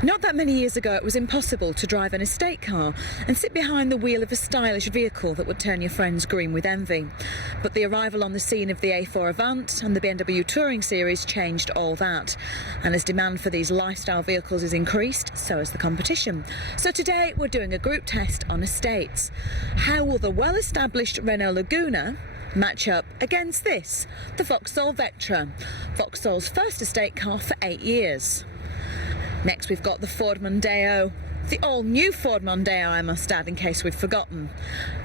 Not that many years ago it was impossible to drive an estate car and sit behind the wheel of a stylish vehicle that would turn your friends green with envy. But the arrival on the scene of the A4 Avant and the BMW Touring Series changed all that. And as demand for these lifestyle vehicles is increased, so has the competition. So today we're doing a group test on estates. How will the well-established Renault Laguna match up against this, the Vauxhall Vectra, Vauxhall's first estate car for 8 years? Next we've got the Ford Mondeo, the all-new Ford Mondeo I must add in case we've forgotten.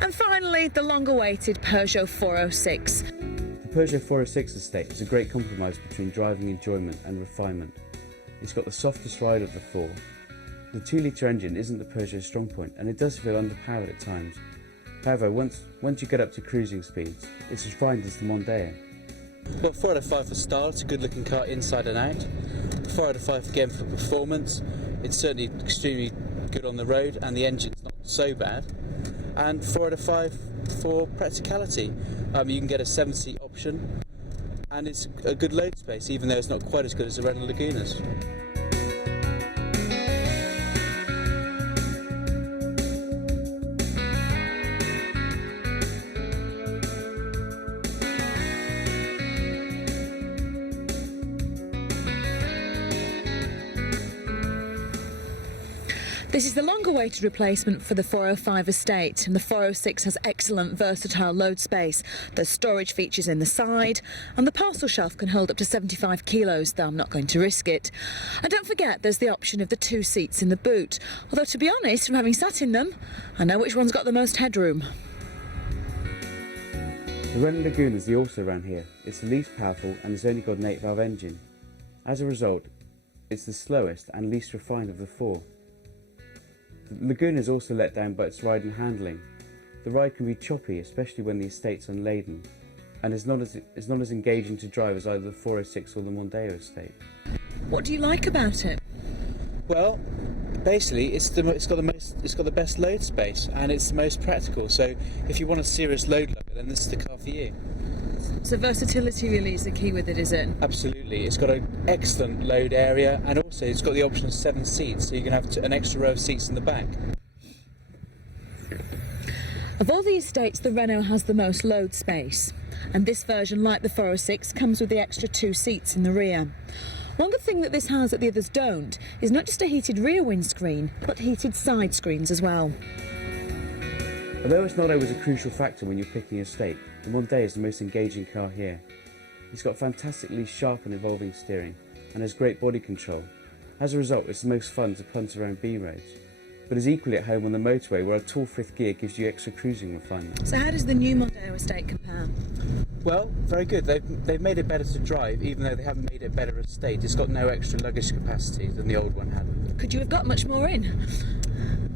And finally the long-awaited Peugeot 406. The Peugeot 406 estate is a great compromise between driving enjoyment and refinement. It's got the softest ride of the four. The 2-litre engine isn't the Peugeot's strong point and it does feel underpowered at times. However, once you get up to cruising speeds, it's as fine as the Mondeo. Well, 4 out of 5 for style, it's a good looking car inside and out. 4 out of 5 again for performance, it's certainly extremely good on the road and the engine's not so bad. And 4 out of 5 for practicality. You can get a 7-seat option and it's a good load space, even though it's not quite as good as the Renault Lagunas. This is the long-awaited replacement for the 405 estate, and the 406 has excellent versatile load space. There's storage features in the side, and the parcel shelf can hold up to 75 kilos, though I'm not going to risk it. And don't forget there's the option of the 2 seats in the boot, although to be honest, from having sat in them, I know which one's got the most headroom. The Renault Laguna is the also-ran here. It's the least powerful and has only got an 8-valve engine. As a result, it's the slowest and least refined of the four. The Laguna is also let down by its ride and handling. The ride can be choppy, especially when the estate's unladen, and is not as engaging to drive as either the 406 or the Mondeo estate. What do you like about it? Well, basically it's got the best load space and it's the most practical. So if you want a serious load lugger, then this is the car for you. So versatility really is the key with it, is it? Absolutely. It's got an excellent load area and also it's got the option of 7 seats, so you can have an extra row of seats in the back. Of all the estates, the Renault has the most load space, and this version, like the 406, comes with the extra 2 seats in the rear. One good thing that this has that the others don't is not just a heated rear windscreen, but heated side screens as well. Although it's not always a crucial factor when you're picking a estate, the Mondeo is the most engaging car here. It's got fantastically sharp and evolving steering and has great body control. As a result, it's the most fun to punt around B roads, but is equally at home on the motorway where a tall 5th gear gives you extra cruising refinement. So how does the new Mondeo estate compare? Well, very good. They've made it better to drive, even though they haven't made it better estate. It's got no extra luggage capacity than the old one had. Could you have got much more in?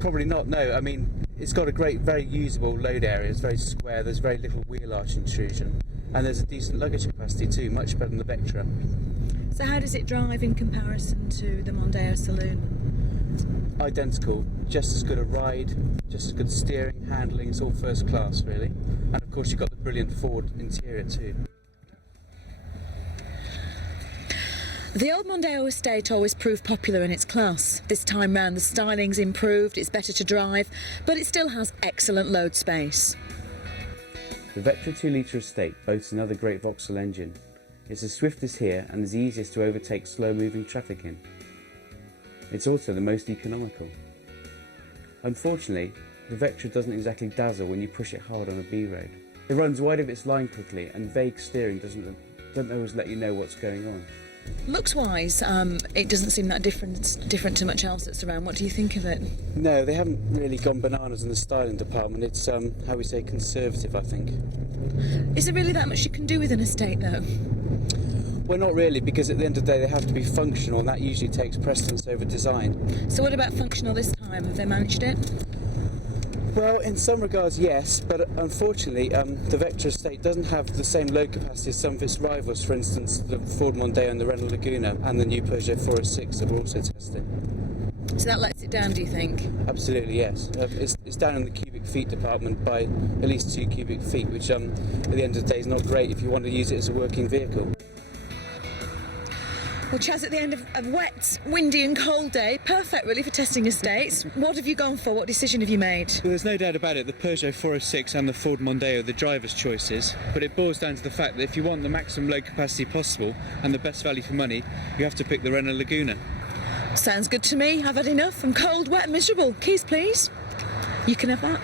Probably not, no. I mean, it's got a great, very usable load area. It's very square, there's very little wheel arch intrusion, and there's a decent luggage capacity too, much better than the Vectra. So how does it drive in comparison to the Mondeo Saloon? Identical, just as good a ride, just as good steering, handling, it's all first class really. And of course you've got the brilliant Ford interior too. The old Mondeo estate always proved popular in its class. This time round the styling's improved, it's better to drive, but it still has excellent load space. The Vectra 2-litre estate boasts another great Vauxhall engine. It's the swiftest here and is the easiest to overtake slow-moving traffic in. It's also the most economical. Unfortunately, the Vectra doesn't exactly dazzle when you push it hard on a B road. It runs wide of its line quickly and vague steering doesn't always let you know what's going on. Looks-wise, it doesn't seem that different to much else that's around. What do you think of it? No, they haven't really gone bananas in the styling department. It's, how we say, conservative, I think. Is there really that much you can do with an estate, though? Well, not really, because at the end of the day they have to be functional and that usually takes precedence over design. So what about functional this time? Have they managed it? Well, in some regards, yes, but unfortunately, the Vectra estate doesn't have the same load capacity as some of its rivals, for instance, the Ford Mondeo and the Renault Laguna and the new Peugeot 406 that we're also testing. So that lets it down, do you think? Absolutely, yes. It's down in the cubic feet department by at least 2 cubic feet, which at the end of the day is not great if you want to use it as a working vehicle. Well, Chaz, at the end of a wet, windy and cold day, perfect really for testing estates. What have you gone for? What decision have you made? Well, there's no doubt about it, the Peugeot 406 and the Ford Mondeo are the driver's choices, but it boils down to the fact that if you want the maximum load capacity possible and the best value for money, you have to pick the Renault Laguna. Sounds good to me. I've had enough. I'm cold, wet and miserable. Keys, please. You can have that.